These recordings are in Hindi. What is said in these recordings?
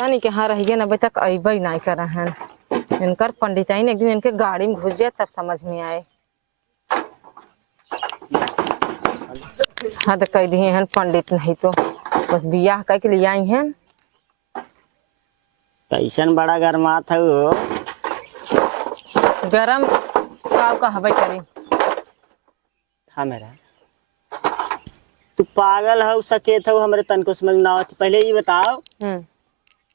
पता नहीं कहाँ रह गए, अभी तक अबे नहीं कर हैं इनकर पंडिताइन। एक दिन इनके गाड़ी में घुस जाए तब समझ में आए। हद कह दिए हैं पंडित, नहीं तो बस बियाह कह के लिए आई हैं। कैसन बड़ा गरमात है वो। गरम का कहबे करी। हाँ मेरा तू पागल है सकेत है हमरे तन को समझ ना आवत। पहले ये बताओ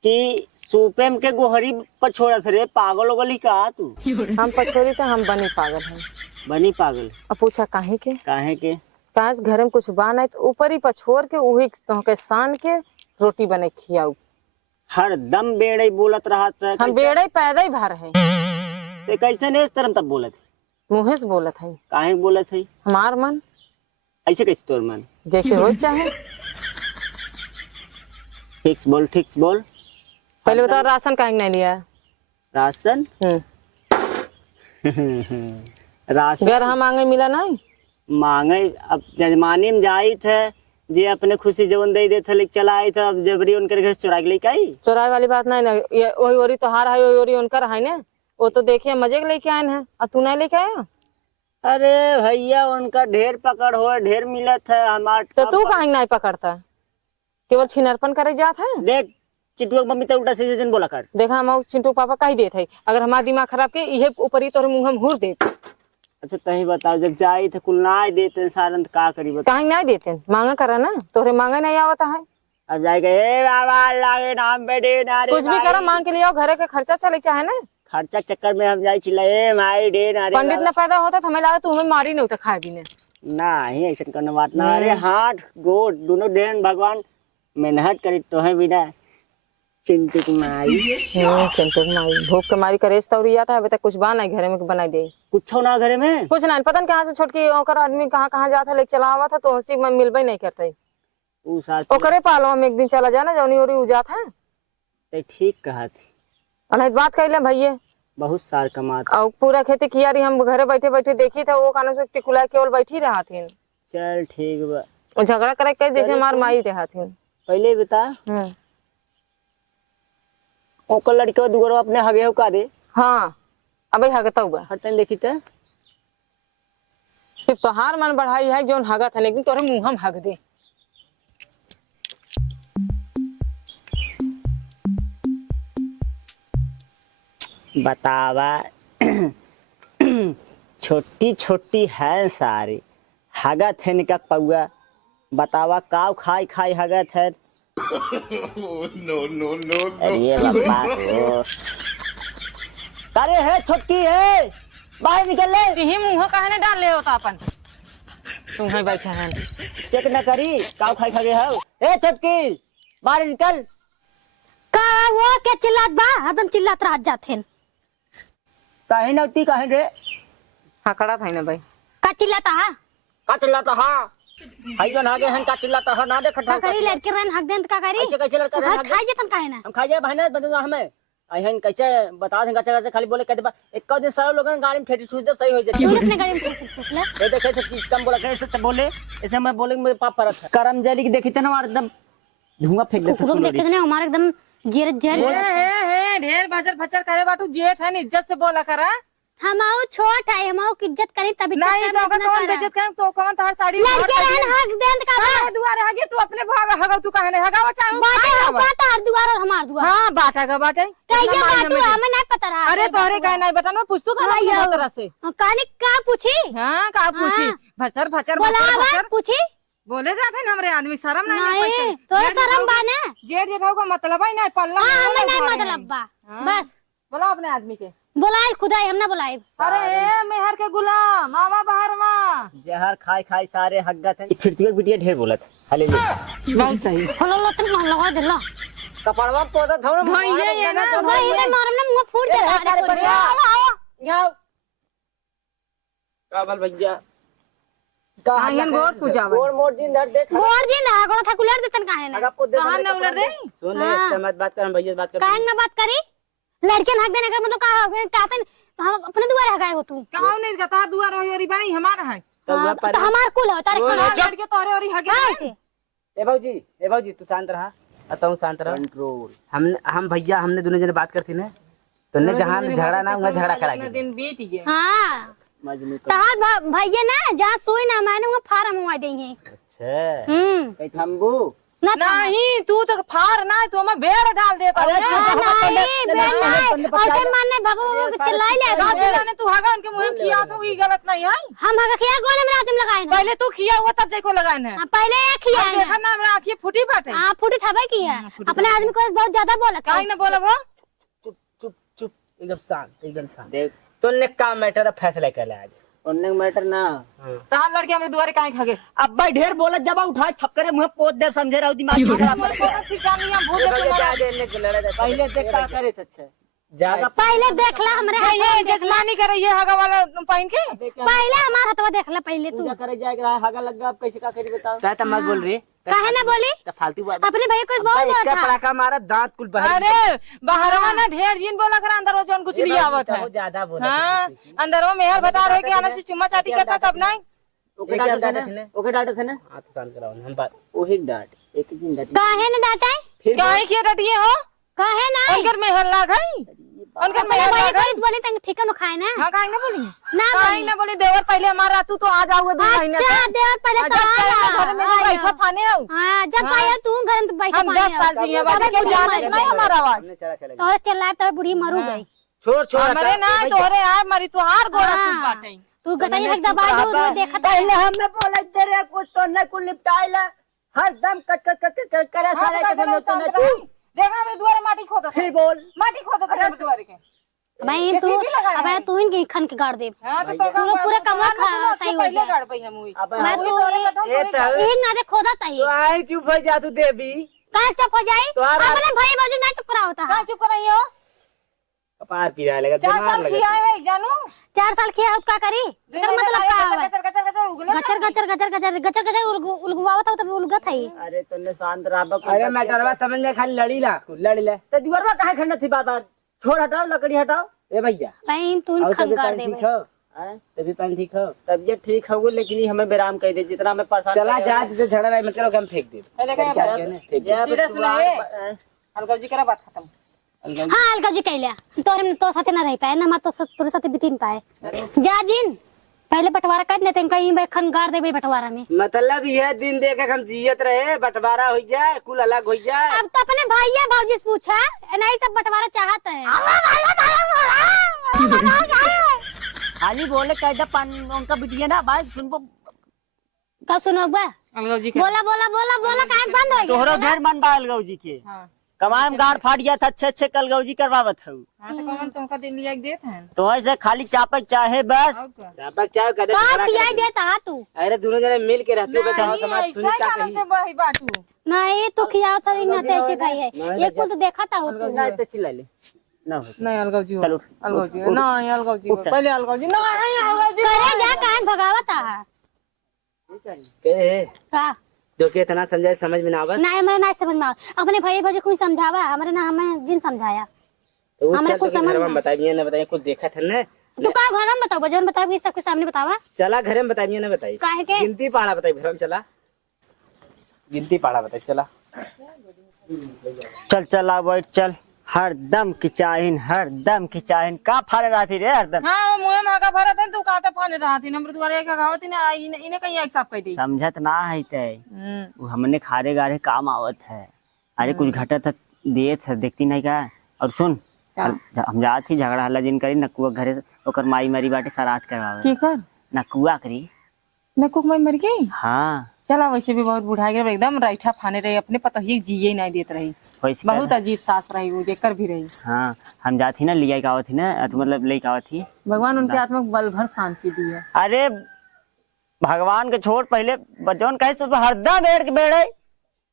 कि सुपेम के गोहरी पर छोड़ा थे, पागल हो गली का तू? हम पछोरी तो हम बनी पागल हैं। बनी पागल? अब पूछा काहे के? काहे के? काश घर में कुछ बना है तो ऊपर ही पछोर के वही के सान के रोटी बने खियाऊ। हर दम बेड़े बोलत रहा था। हम बेड़े पैदा ही भर है। ते कैसे ने इस तरह तब बोलत है? मुँहे से बोलत है। काहे बोलत है? हमार मन ऐसे कैसे तोर मन? जैसे हो चाहे। ठीक बोल, ठीक बोल। पहले बताओ राशन काहे नहीं लिया? राशन? राशन घर हम मांगे मिला नहीं। मांगे अब जजमानी में जाई थे जे अपने खुशी जवन दे देते लेके चला आई था। अब जबरी उनके घर चुरा के लेके आई। चुराए वाली बात नहीं ना, ये वही ओरी तो हार है, वही ओरी उनकर है ना। वो तो देखिए मजे के लेके आए हैं और तू नहीं लेके आया। अरे भैया उनका ढेर पकड़ हो, ढेर मिलत है। हमार तो तू काहे नहीं पकड़ता? केवल छिनरपन करे जात है। देख चिटुआ मम्मी तो उल्टा सीधे जन बोला कर। देखा हम चिंटू पापा कही देते है, अगर हमारा दिमाग खराब के ये ऊपर ही तोरे मुंह में हुर दे। अच्छा तही बताओ, जब जाई थे कुल ना देते सारन का करी बता? काहे नहीं देते? मांगा करा ना, तोरे मांगे नहीं आवता है। अब जाएगा ए बाबा लागे नाम पे दे ना रे। कुछ भी करा मांग के लिए आओ, घरे के खर्चा चले चाहे ना। खर्चा चक्कर में हम जाई चिल्लाए माई दे ना रे। पंडित न पैदा होता तो हमें लगा तू हमें मारी नहीं होता खाए भी ने। नहीं ऐसा करने बात ना। अरे हाथ गोड़ दोनों देन भगवान मेहनत करी तो है बिना चिंटू की माई। चिंटू की माई भूख के मारी करेस तौरिया था। अभी तक कुछ बना है घरे में बनाई दे। कुछ ना घरे में कुछ नहीं, पता नहीं कहाँ से छोटकी ओकर आदमी कहाँ जाता लेके चला हुआ था तो उसी में मिलबे नहीं करते। ओकरे पालो हम एक दिन चला जाना जौनी ओरी उजात है। ते ठीक कहा थी। अनहित बात कह ले भैया, बहुत सार कमात और पूरा खेती किया रही। हम घरे बैठे बैठे देखी था वो कानून से टिकुला केवल बैठी रहा थी। चल ठीक बा। और झगड़ा करे के जैसे मार माई रहा थी। पहले बता ओकर लड़के दुगरो अपने हगे हो का दे। हाँ अबे हगता हुआ हर टाइम देखी थे। सिर्फ तोहार मन बढ़ाई है जो हगा था, लेकिन तोरे मुंह हम हग दे। बतावा छोटी छोटी है सारी हगत है निका पौआ। बतावा काव खाई खाई हगत है। नो नो नो अरे लंबा हो। अरे है छोटकी है, बाहर निकल ले। यही मुंह काहे ने डाल ले होता अपन? तुम ही बैठे हैं चेक न करी काव खाई खागे हो। ए छोटकी बाहर निकल। का वो के चिल्लात बा? हदम चिल्लात रह जाथे। काहे नौती काहे रे? हकड़ा था ना भाई। का चिल्लाता है? का चिल्लाता हां? हाई जन आगे हन का चिल्लाता हां ना देख का करी लड़के रन हक देन का करी? अच्छा कैसे लड़का रन खाई जतन काहे ना? हम खाई जाए बहना बंदा हमें अहन कैसे बता दें कैसे खाली बोले कहते एक दिन सारे लोगन गाड़ी में ठेठी छूट दे सही हो जाए। तू अपने गाड़ी में पूछ ले। ये देखे तो कम बोला कैसे तो बोले ऐसे मैं बोले मेरे पाप परत है। करम जली की देखी थे ना हमारे एकदम धुआं फेंक देते। लोग देखते ना हमारे एकदम जेर जेर हे ढेर भजर भचर करे बाटू जेठ है, इज्जत से बोला करा। हमाओ छोट है, हमाओ की इज्जत करी तभी नहीं तो का कौन इज्जत करे तो कौन तार साड़ी लड़के रन हक देन का हां दुआरे हगे तू अपने भाग हगा तू काहे नहीं हगावा चाहे बाटे बाटा दुआर और हमार दुआर। हां बाटा का बाटे कहिए बाटू हमें नहीं पता रहा। अरे तोरे का नहीं बता ना पूछ तू का तरह से कानी का पूछी? हां का पूछी? भचर भचर बोला पूछी बोले जाते हैं हमरे आदमी शर्म नहीं तो शर्म बा ना। जेठ जेठाऊ का मतलब ही नहीं पल्ला। हां हमें नहीं मतलब बा। बस बोला अपने आदमी के बुलाए खुदाई हम ना बुलाए। अरे मेहर के गुलाम मामा बाहर मां जहर खाई खाई सारे हगत है। फिर तुझे बिटिया ढेर बोलत हाले ले नहीं सही खोलो लो तुम लगा दे लो कपड़वा पोदा थोड़ा भैया ये ना भाई ने मारम ना मुंह फूट जाता है। अरे बढ़िया आओ काबल भैया आयन गोर पूजा गोर मोर दिन धर देख गोर जी ना गोर था कुलर देतन काहे ना? कहां ना उलट दे। सुन ले इतना मत बात कर, हम भैया बात कर। काहे ना बात करी? लड़के हक देने का मतलब का कहते हम अपने दुआरे हगाए हो तू? कहां नहीं का तार दुआर होरी बनी हमारा है तो हमार कुल हो तारे लड़के तोरे ओरी हगे ऐसे। ए भौजी तू शांत रहा। बताऊँ शांत रहो। कंट्रोल। हम भैया हमने दोनों जने बात करती ना तो ने जहाँ झगड़ा ना हुआ झगड़ा करा के दिन बीत गया। हाँ मजनू तहार भैया ना जहाँ सोई ना मैंने वहाँ फार्म हुआ देंगे। अच्छा कहीं थम्बू ना नहीं तू तो फार ना तू हमें बेड़ डाल देता है नहीं ऐसे मानने भगवान चिल्लाई ले गाजिला ने तू हगा उनके मुंह में किया तो ये गलत नहीं है। हम हगा किया कौन हमरा तुम लगाए ना पहले तू किया हुआ तब देखो लगाए ना। पहले एक किया अब देखा ना हमरा आंखें फूटी बाटे। हां फूटी थबे किया अपने आदमी को बहुत ज्यादा बोला काहे ना बोला वो। चुप चुप चुप एकदम शांत एकदम शांत। देख तूने का मैटर फैसला कर ले आज उन्ने मैटर ना तहां लड़के हमरे दुआरे काहे खगे। अब भाई ढेर बोला जब उठा छपकरे मुंह पोत दे समझे रहो दिमाग खराब मोर को ठिकान नहीं हम भूत के मारा। पहले देख का करे सच्चे जा पहले देखला हमरे ये जजमानी करे ये हगा वाला पहन के। पहले हमार हथवा देखला पहले तू पूजा करे जाएगा हागा लग गया अब कैसे का करी बताओ। क्या तब मत बोल रही काहे ना बोली तो फालतू बात अपने भैया को बहुत इसका बोला था पड़ाका मारा दांत कुल बाहर अरे बाहरवा ना ढेर जिन बोला कर अंदर वो जौन कुछ लिया आवत है। बहुत ज्यादा बोला हां अंदर वो मेहर बता रहे कि आना से चुम्मा चाटी करता तब नहीं। ओके डांटे थे ना हां तो शांत कराओ हम बात वही डांट एक दिन डांट काहे ना डांटा फिर काहे किए डटिए हो काहे ना उनकर मेहर ला गई उनकर अपने मेहर भैया ला को बोले तंग ठीक है खाए ना हां काहे ना बोली ना काहे ना बोली देवर पहले हमारा तू तो आ जाओगे 2 महीने अच्छा देवर पहले तो घर में बैठा पाने आओ। हां जब आया तू घर में बैठा हम 10 साल से ये बात के जानत नहीं हमारा आवाज हमने चला चला तो चिल्लाए तो बुढ़ी मरू गई छोड़ छोड़ हमरे ना तोरे आ मरी तो हार गोड़ा सुन पाटे। तू गटाई एक दबा दो देखा पहले हमें बोले तेरे कुछ तो न कुछ निपटाइला हर दम कट कट कट कट करे सारे के समय तो न तू देखा हमरे द्वारे माटी खोदो फिर बोल माटी खोदो हमरे द्वारे के। भाई तू अब तू इनके खन के गाड़ दे हां तो पूरा कमरा सही हो पहले गया गाड़ पई हम हुई। अब मैं तो ये तो एक ना दे खोदा ताई तो आई चुप हो जा तू देवी काहे चुप हो जाई अपने भाई बाबू ना चुप करा होता का चुप करई हो कपार पिरा लेगा 4 दिमाग साल लगा किया है जानू 4 साल किया हो का करी एकर मतलब का है गचर गचर गचर उगले गचर गचर गचर गचर गचर गचर उलगवावत हो तब उलगत है अरे तन्ने शांत रहा अरे मैटरवा समझ में खाली लड़ी ला लड़ी ले तो दीवार में काहे खंडा थी बात बात छोड़ हटाओ लकड़ी हटाओ ए भैया भाई तू और खन तबीयत गाड़ पानी दे ठीक हो तबीयत पानी ठीक हो तबीयत ठीक है वो लेकिन ही हमें विराम कह दे जितना मैं परेशान चला जा जिसे झगड़ा रहा मत करो हम फेंक दे पहले क्या क्या कहने फेंक दे सीधा सुनाए अलगव जी करा बात खत्म। हां अलगा जी कहला तोरे तो साथे ना रह पाए ना मत तो तोरे साथे बितिन पाए जा जिन पहले बंटवारा कर ने तन कहीं बे खन गाड़ देबे बंटवारा में मतलब यह दिन देख के हम जियत रहे बंटवारा हो जाए कुल अलग हो जाए अब तो अपने भैया भौजी से पूछा नहीं सब बंटवारा चाहते हैं खाली बोले कैदा पानी उनका बिटिया ना बात सुन कब सुनो बा अलगव जी बोला बोला बोला बोला काहे बंद हो गया तोहरो ढेर मन बा अलगऊ जी के हां कमाए में गाड़ फाट गया था अच्छे अच्छे कलगऊ जी करवावत हूँ हां तो कौन तुमका दिन लिया के देत हैं तो ऐसे खाली चापक चाहे बस और क्या चापक चाय कदे का खियाई देता तू अरे दोनों जने मिल के रहते हो बचाओ समाज नहीं सुनी ऐसा का कानून कही से बही बाटू नहीं तो खियाओ था ना ऐसे भाई है ये कुल तो देखा था हो तू नहीं तो चिल्ला ले ना हो नहीं अलगव जी चल उठ अलगव जी नहीं अलगव जी पहले अलगव जी नहीं अलगव जी करे जा काहे भगावता है के का जो के इतना समझाए समझ में ना आवत नहीं हमारे नहीं समझ में अपने भाई भौजी को समझावा हमारे ना हमें जिन समझाया तो वो हमरे चल को तो समझ घर में- में बताइए ना बताइए कुछ देखा था ना तू का घर में बताओ जौन बताओ सबके सामने बतावा चला घर में बताइए ना बताइए काहे के गिनती पढ़ा बताइए घर में चला गिनती पढ़ा बताइए चला चल चल आ बैठ चल हर दम की चाहिन का फाड़े रहा थी रे हरदम हां वो मुंह में हगा भरत है तू काते फाने रहा थी नंबर द्वारा एक गावत ने इने कहीं एक साफ कह दी। समझत ना है ते वो हमने खारे गारे काम आवत है अरे कुछ घटत दिए थे देखती नहीं का और सुन हम जात ही झगड़ा हल्ला जिन करी नकुआ घरे से ओकर माई मरी बाटे सरात करवावे की कर नकुआ करी मैं कुक में मर गई हाँ चला वैसे भी बहुत बुढ़ा गया एकदम राइठा फाने रही अपने पता ही जिए नहीं देत रही वैसे बहुत अजीब सास रही वो जेकर भी रही। हाँ हम जाती ना लिया का थी ना तो मतलब ले का थी भगवान उनके आत्मा को बल भर शांति दी है। अरे भगवान के छोड़ पहले बचौन कहे सब हरदम बेड़ के बेड़े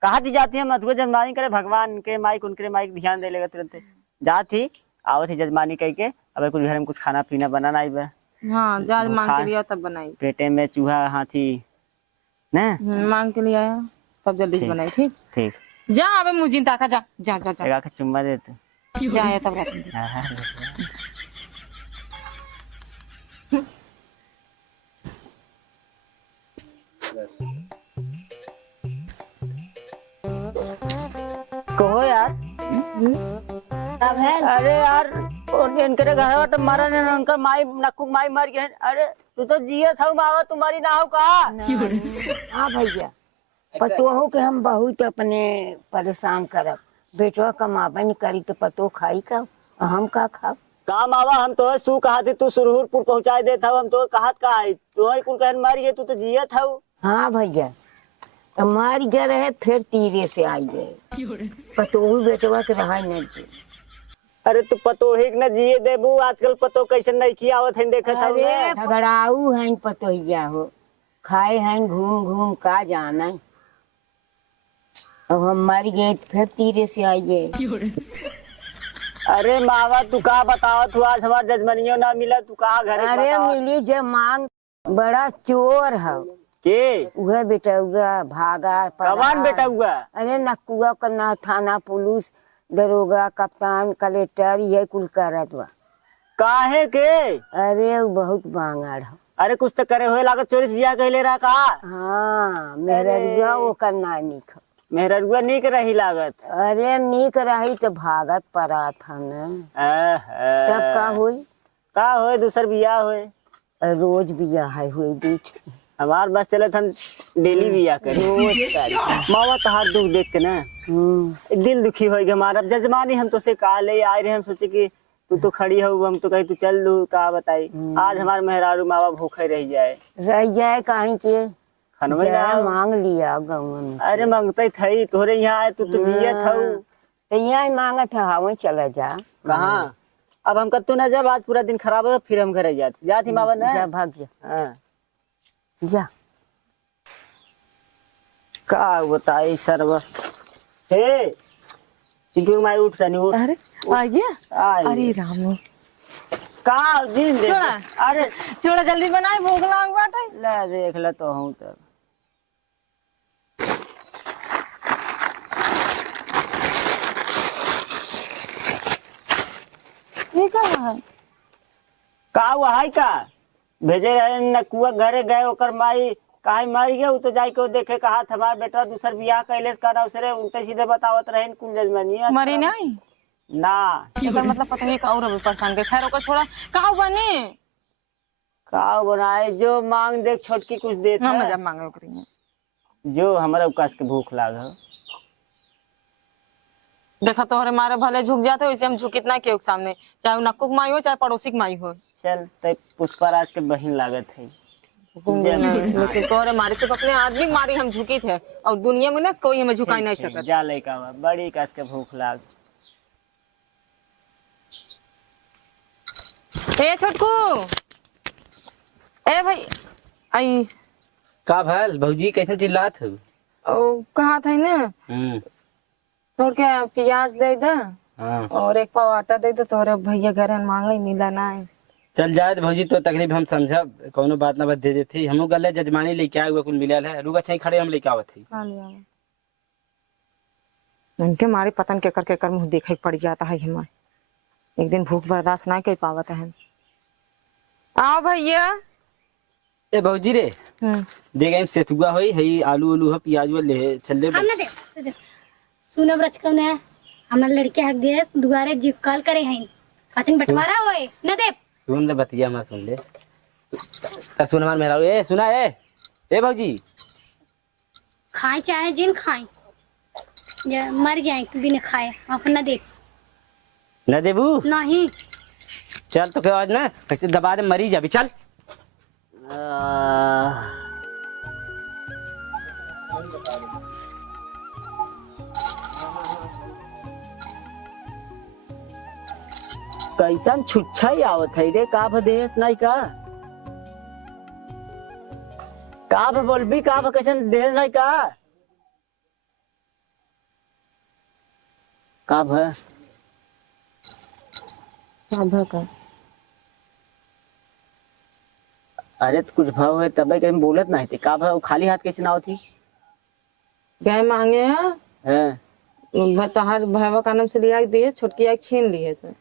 कहा दी जाती है मधुआ जजमानी करे भगवान के माइक उनके माइक ध्यान दे लेगा तुरंत जाती आवत ही जजमानी कह के अब कुछ घर में कुछ खाना पीना बनाना आई बा हाँ जाज मांग के लिया तब बनाई पेटे में चूहा हाथी ना मांग के लिए आया तब जल्दी से बनाई ठीक ठीक जा अबे मुझिन ताका जा जा जा जा लगा के चुम्मा दे तू जा आया तब रहते कहो यार। अब है अरे यार और इनके घर तो मरा ने उनका माई नक्कू माई मर गए। अरे तू तो जिया था मावा तुम्हारी ना हो कहा। हाँ भैया पतोहू के हम बहुत अपने परेशान करब। बेटवा कमाबे नहीं करी तो पतो खाई का हम का खाब। का मावा हम तो सू कहा थी तू सुरहुरपुर पहुंचाए देता हम तो कहत का आई तो कुल कहन मर गए तू तो जिया था। हाँ भैया तो मर गए रहे फिर तीरे से आई गए पतोहू बेटवा के रहा नहीं दे। अरे तू पतो ही न जिए देबू आजकल पतो कैसे नहीं किया आवत है देखत हूं अरे झगड़ाऊ है पतोहिया हो खाए हैं घूम घूम का जाना। अब हम मर गए फिर तीरे से आई गए। अरे मावा तू का बतावत हुआ आज हमार जजमनियों ना मिला तू कहा घर अरे मिली जब मांग बड़ा चोर है के वह बेटा भागा कमान बेटा हुआ। अरे नकुआ करना थाना पुलिस दरोगा कप्तान कलेक्टर ये कुल करत बा। काहे के अरे वो बहुत बांगड़ है। अरे कुछ तो करे हुए लागत चोरिस बिया कहले रहा का। हाँ मेहररुआ वो करना निक मेहररुआ नीक रही लागत। अरे निक रही तो भागत पड़ा था न तब का हुई दूसर बिया हुए रोज बिया है हुई दूठ हमार बस चले हम डेली बिया करे मावा तहार दुख देख के ना दिल दुखी हो गया हमारा। जजमानी हम तो से काले आए रहे हम सोचे कि तू तो खड़ी हो हम तो कही तू चल लू का बताई। आज हमार मेहरारू मावा भूखे रह जाए कहीं के खनवे ना मांग लिया गाँव में। अरे मांगते थई तोरे यहाँ आए तू तो जिया था तो यहाँ मांगत है वहीं चला जा। कहाँ अब हम कत्तू ना जब आज पूरा दिन खराब हो फिर हम घर जाती मावा ना जा भाग जा हाँ। जा का बताई सर्व हे चिंटू माई उठ सनी उठ। अरे आ गया। अरे राम का दिन दे छोड़ा। अरे छोड़ा जल्दी बनाए भूख लाग बाटे। ले देख ले तो हूँ तब ये क्या है का हुआ है का भेजे रहे नकुआ घरे गए ओकर माई काहे मर गए उ तो जाई के देखे कहा हमार बेटा दूसर बियाह कैले का अवसरे उल्टे सीधे बतावत रहे कुल जजमानी मरी नहीं ना एकर मतलब पता नहीं का और अभी परेशान के खैर ओकर छोड़ा का बने का बनाए जो मांग देख छोटकी कुछ दे ना मजा मांगे ओकरी जो हमरा उकास के भूख लाग देखा तोहरे मारे भले झुक जाते वैसे हम झुकित ना के सामने चाहे नक्कुक माई हो चाहे पड़ोसी की माई हो। चल ते पुष्पराज के बहन लागत है लेकिन तोहरे मारे सिर्फ अपने आदमी मारी हम झुकी थे और दुनिया में ना कोई हमें झुका नहीं सकता। जा लइका बड़ी कस के भूख लाग। ए छोटकू ए भाई आई का भल भौजी कैसे चिल्लात हो। कहा था ना तोड़ के प्याज दे दे और एक पाव आटा दे दे तोरे भैया घर मांगे मिला ना चल जाए भौजी तो तकलीफ हम समझब कोनो बात ना बत दे देती हमो गले जजमानी लेके आए हुए कुल मिलल है रुका छई खड़े हम लेके आवत थी। उनके मारे पतन के कर मुंह देखे पड़ जाता है हमारे एक दिन भूख बर्दाश्त ना कर पावत है। आओ भैया ए भौजी रे देखे सेतुआ होई हई आलू उलू ह प्याज ले चल हम ना दे सुनब रचकन है हमर लड़के हक दे दुआरे जी कॉल करे हैं कतन बंटवारा होए न दे सुन ले बतिया मैं सुन ले त सुन हमार मेरा ए सुना ए भौजी खाए चाहे जिन खाए या मर जाए बिना खाए अपन न दे न देबू नहीं चल तो के आज ना कैसे दबा दे मरी जाबी चल कैसन छुच्छा ही आवत है रे का देश नहीं का बोलबी का कैसन देश नहीं का का अरे तो कुछ भाव है तब कहीं बोलत नहीं थे का भाव खाली हाथ कैसे ना होती गए मांगे है तहार भैया का नाम से लिया दिए छोटकी आग छीन लिए से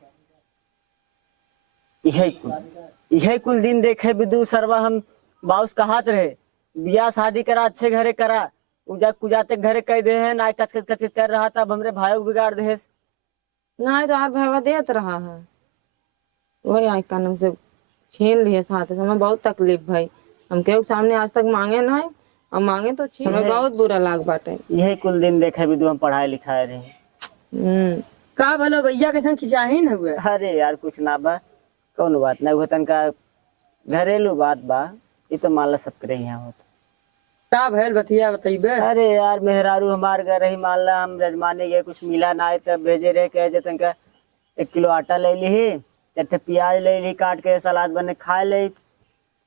यही कुल दिन देखे बिदु सरवा हम बाउस का हाथ रहे बियाह शादी करा अच्छे घरे करा उजा कुजाते घरे कह दे है ना कच कच कर रहा था, अब हमरे भाई को बिगाड़ दे। नहीं तो यार भैया देत रहा है, वही आई कानून से छीन लिए साथ से। हमें बहुत तकलीफ भाई, हम केहू सामने आज तक मांगे नहीं, और मांगे तो छीन। हमें बहुत बुरा लाग बाटे। यही कुल दिन देखे भी हम पढ़ाई लिखाए रहे। का भलो भैया के संग खिंचाही न हुए? अरे यार कुछ ना बा, कौन बात ना, तन का घरेलू बात बा, ये तो मान ला सबके यहाँ होता। का भैल बतिया बताइबे? अरे यार मेहरारू हमार घर रही, मान ला हम जजमाने गए, कुछ मिला ना तब भेजे रहे, कहे जतन का 1 किलो आटा ले ली, 4 प्याज ले ली काट के, सलाद बने खा ले।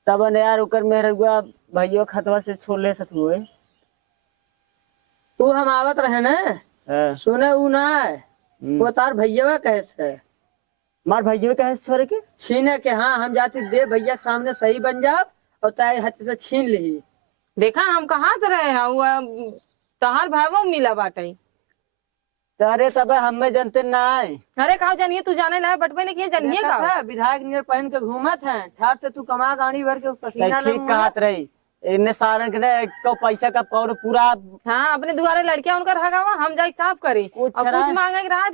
तब ने यार उकर मेहरुआ भैया खतवा से छोले सतुए। तू हम आवत रहे न, सुने ऊ ना है, वो तार भैया कैसे मार भैया कहे छोरे के छीने के। हाँ हम जाती दे भैया के सामने सही बन जाओ और तारे हाथ से छीन ली। देखा हम कहाँ से रहे हैं, तहार भाई मिला बाटे। अरे तब हमें जानते ना। अरे कहा जानिए, तू जाने ला बटवे ने किए जानिए का विधायक नियर पहन के घूमत है, ठाट से तू कमा गाड़ी भर के पसीना ठीक कहत रही, इन्हें सारन के को पैसा का पावर पूरा। हाँ अपने दुआरे लड़कियां उनका हगावा, हम जाके साफ करी और कुछ मांगे रहा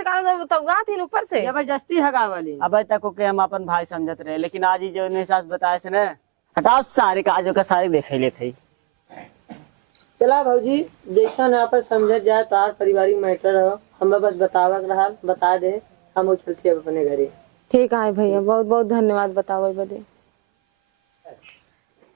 तो थी ऊपर से जबरदस्ती हगा वाली। अब तक के हम अपन भाई समझत रहे, लेकिन आज ही जो इन्हें सास बताए से न, हटाओ सारे काजों का सारे देखे ले थे। चला भौजी जैसा न आपस समझ जाए, तार पारिवारिक मैटर हो, हमें बस बतावा रहा, बता दे, हम चलते अब अपने घरे। ठीक है भैया, बहुत बहुत धन्यवाद बतावे बदे।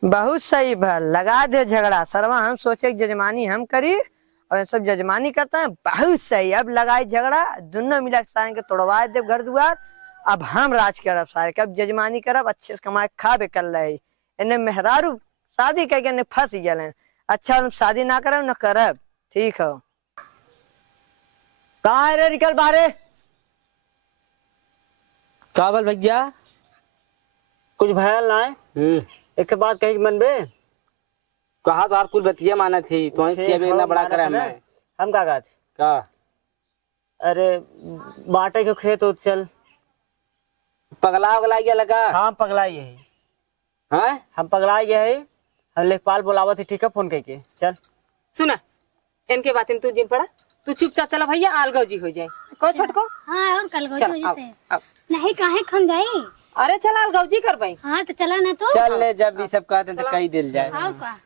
बहुत सही भल, लगा दे झगड़ा सरवा। हम सोचे जजमानी हम करी और सब जजमानी करते हैं। बहुत सही, अब लगाई झगड़ा, दोनों मिला सारे के तोड़वा दे घर द्वार। अब हम राज करब सारे के, अब जजमानी करब, अच्छे से कमाए खा बे कर रहे। इन्हें मेहरारू शादी करके फंस गए। अच्छा हम शादी ना करब न करब, ठीक हो। कहाँ है रे, निकल बाहरे। का बोल भैया? कुछ भयल ना है, एक बात कही मन में कहा तो कुल बतिया माना थी, तो इतना बड़ा करे हम का कहा का? अरे बाटे के खेत हो, चल। पगला उगला गया लगा? हाँ पगला ये है। हाँ हम पगला गए है, हम लेखपाल बुलावत है, ठीक है, फोन करके चल। सुना इनके बातें तू जिन पड़ा, तू चुपचाप चला भैया, आलगाव जी हो जाए को छोटको। हाँ और कल चल, वजह से नहीं काहे खन जाई। अरे चल आलगाव जी कर भाई। हाँ तो चला ना तो चल ले, जब भी सब कहते हैं तो कही दिल जाए। और का